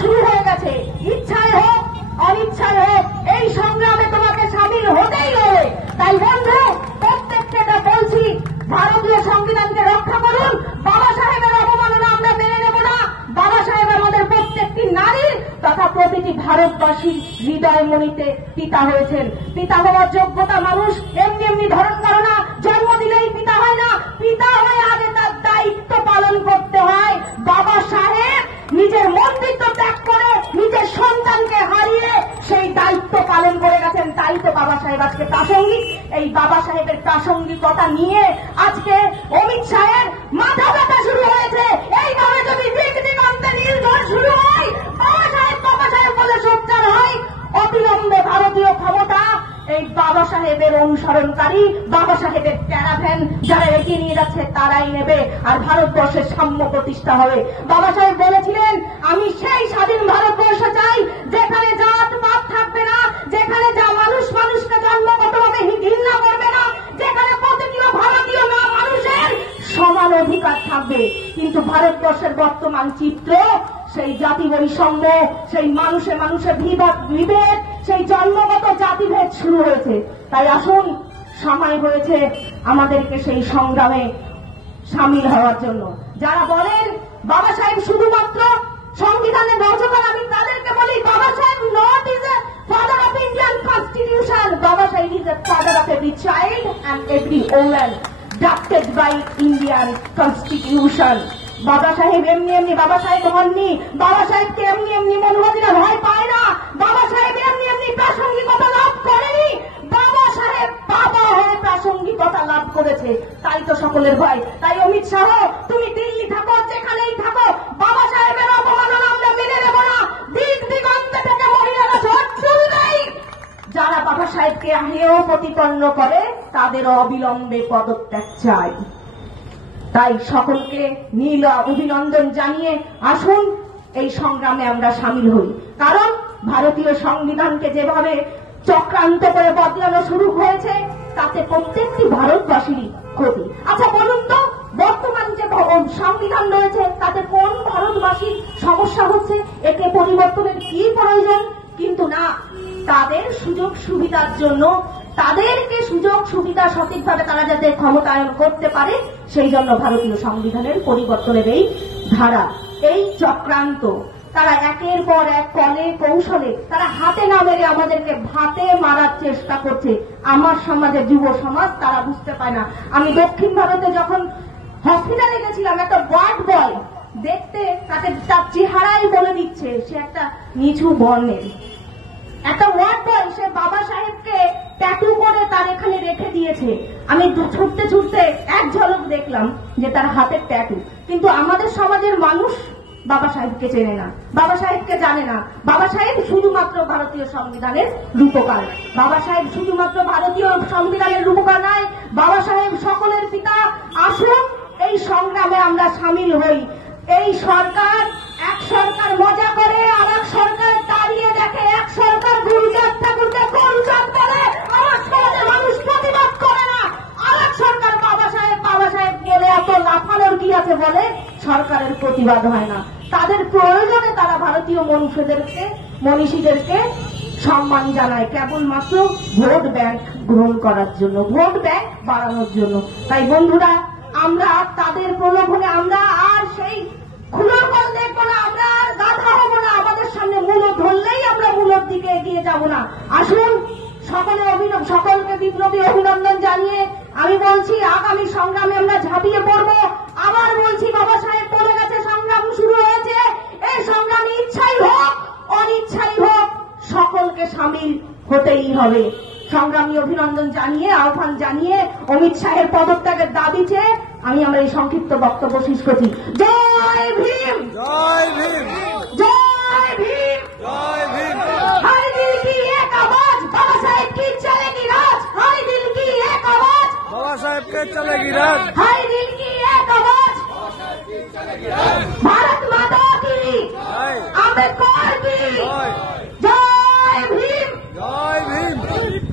শুরু হয়ে গেছে। ইচ্ছায় হোক অনিচ্ছায় হোক এই সংগ্রামে তোমাকে সামিল হতেই হবে। তাই বন্ধু, প্রত্যেককে এটা বলছি, ভারতীয় সংবিধানকে রক্ষা করুন। বাবা সাহেবের অবমাননা আমরা মেনে নেব না। বাবা সাহেব আমাদের প্রত্যেকটি নারী তথা প্রতিটি ভারতবাসীর হৃদয় মনিতে পিতা হয়েছেন। পিতা হওয়ার যোগ্যতা মানুষ এমনি এমনি ধারণ করে না, জন্ম দিলেই পিতা হয় না। পিতা হয়ে আগে তার দায়িত্ব পালন করতে হয়। বাবা সাহেব নিজের মন্দিত্ব ত্যাগ করে নিজের সন্তানকে হারিয়ে সেই দায়িত্ব পালন করে গেছেন। তাই তো বাবা সাহেব আজকে প্রাসঙ্গিক। এই বাবা সাহেবের প্রাসঙ্গিকতা নিয়ে আজকে অমিত শাহের মাথা ব্যথা শুরু হয়েছে। এইভাবে যদি দিক দিগন্তে নীলঝড় শুরু হয়, বাবা সাহেব বলে সোচ্চার হয়, অবিলম্বে ভারতীয় ক্ষমতা এই বাবা সাহেবের অনুসরণকারী, বাবা সাহেবের ক্যারাভ্যান যারা এগিয়ে নিয়ে যাচ্ছে তারাই নেবে, আর ভারতবর্ষের সাম্য প্রতিষ্ঠা হবে। বাবা সাহেব বলেছিলেন, আমি সেই স্বাধীন ভারতবর্ষ চাই যেখানে জাত পাত থাকবে না, যেখানে যা মানুষ মানুষকে জন্মগতভাবে ঘৃণা করবে না, যেখানে প্রতিটি ভারতীয় না মানুষের সমান অধিকার থাকবে। কিন্তু ভারতবর্ষের বর্তমান চিত্র সেই জাতি বৈষম্য, সেই মানুষে মানুষে বিভেদ, সেই জন্মগত জাতিভেদ শুরু হয়েছে। তাই আসুন, সময় হয়েছে আমাদেরকে সেই সংগ্রামে সামিল হওয়ার জন্য। যারা বলেন বাবা সাহেব শুধুমাত্র সংবিধানের রচনা, আমি তাদেরকে বলি, বাবা সাহেব not is a father of Indian constitution, বাবা সাহেব is a father of every child and every woman drafted by Indian Constitution. বাবা সাহেব এমনি এমনি বাবা সাহেব হননি। বাবা সাহেবকে এমনি এমনি মনুবাদীরা ভয় পায় না। বাবা সাহেব এমনি এমনি প্রাসঙ্গিকতা লাভ করেনি। বাবা সাহেব বাবা হয়ে প্রাসঙ্গিকতা লাভ করেছে। তাই তো সকলের ভয়। তাই অমিত শাহ, তুমি দিল্লি থাকো, যেখানেই থাকো, বাবা সাহেবের অবমাননা আমরা মেনে নেব না। দিক দিগন্তে থেকে মহিলারা ঝড় নেই। যারা বাবা সাহেবকে হেয় প্রতিপন্ন করে তাদের অবিলম্বে পদত্যাগ চাই। তাই সকলকে নীল অভিনন্দন জানিয়ে আসুন এই সংগ্রামে আমরা সামিল হই। কারণ ভারতীয় সংবিধানকে যেভাবে চক্রান্ত করে বদলানো শুরু হয়েছে তাতে প্রত্যেকটি ভারতবাসীরই ক্ষতি। আচ্ছা বলুন তো, বর্তমান যে সংবিধান রয়েছে তাতে কোন ভারতবাসীর সমস্যা হচ্ছে? একে পরিবর্তনের কি প্রয়োজন? কিন্তু না, তাদের সুযোগ সুবিধার জন্য, তাদেরকে সুযোগ সুবিধা সঠিকভাবে তারা যাতে ক্ষমতায়ন করতে পারে সেই জন্য ভারতীয় সংবিধানের পরিবর্তনের এই ধারা, এই চক্রান্ত, তারা একের পর এক কলে কৌশলে তারা হাতে না মেরে আমাদেরকে ভাতে মারার চেষ্টা করছে। আমার সমাজের যুব সমাজ তারা বুঝতে পায় না। আমি দক্ষিণ ভারতে যখন হসপিটালে গেছিলাম, একটা ওয়ার্ড বয় দেখতে, তাকে তার চেহারাই বলে দিচ্ছে সে একটা নিচু বর্ণের। একটা ওয়ার্ড বয় সে বাবা সাহেবকে ট্যাটু করে তার এখানে রেখে দিয়েছে। আমি ছুটতে ছুটতে এক ঝলক দেখলাম যে তার হাতের ট্যাটু। কিন্তু আমাদের সমাজের মানুষ বাবা সাহেবকে চেনে না, বাবা সাহেবকে জানে না। বাবা সাহেব শুধুমাত্র ভারতীয় সংবিধানের রূপকার। বাবা সাহেব শুধুমাত্র ভারতীয় সংবিধানের রূপকার নয়, বাবা সাহেব সকলের পিতা। আসুন এই সংগ্রামে আমরা সামিল হই। এই সরকার, এক সরকার মজা করে আর এক সরকার দাঁড়িয়ে দেখে, এক সরকার গুরুচাঁদ ঠাকুরকে গরুচাঁদ বলে, আমার সমাজের মানুষ প্রতিবাদ করে না। আর এক সরকার বাবা সাহেব বলে এত লাফানোর কি আছে বলে সরকারের প্রতিবাদ হয় না। তাদের প্রয়োজনে তারা ভারতীয় মনীষীদেরকে সম্মান জানায় কেবলমাত্র ভোট ব্যাংক গ্রহণ করার জন্য, ভোট ব্যাংক বাড়ানোর জন্য। তাই বন্ধুরা, আমরা তাদের প্রলোভনে আমরা আর সেই খুনোর পথ দেখবো না, আমরা আর গাধা হবো না। আমাদের সামনে মূল্য ধরলেই আমরা মূল্যর দিকে এগিয়ে যাব না। আসুন সকলকে বিপ্লবী অভিনন্দন জানিয়ে আমি বলছি, আগামী সংগ্রামে আমরা ঝাঁপিয়ে পড়বো। আবার বলছি, বাবা সাহেব বলে গেছে সংগ্রাম শুরু হয়েছে। এই সংগ্রামে ইচ্ছাই হোক অনিচ্ছাই হোক সকলকে সামিল হতেই হবে। সংগ্রামী অভিনন্দন জানিয়ে, আহ্বান জানিয়ে, অমিত শাহের পদত্যাগের দাবি চেয়ে আমি আমার এই সংক্ষিপ্ত বক্তব্য শেষ করছি। জয় ভীম, জয় ভীম, জয় ভীম, জয় ভীম। हर दिल की एक आवाज, बाबा साहेब की चलेगी राज। हर दिल की एक आवाज, बाबा साहेब के चलेगी राज। हर दिल की एक आवाज, भारत माता की, जय। अम्बेडकर की, जय। जय भीम, जय भीम।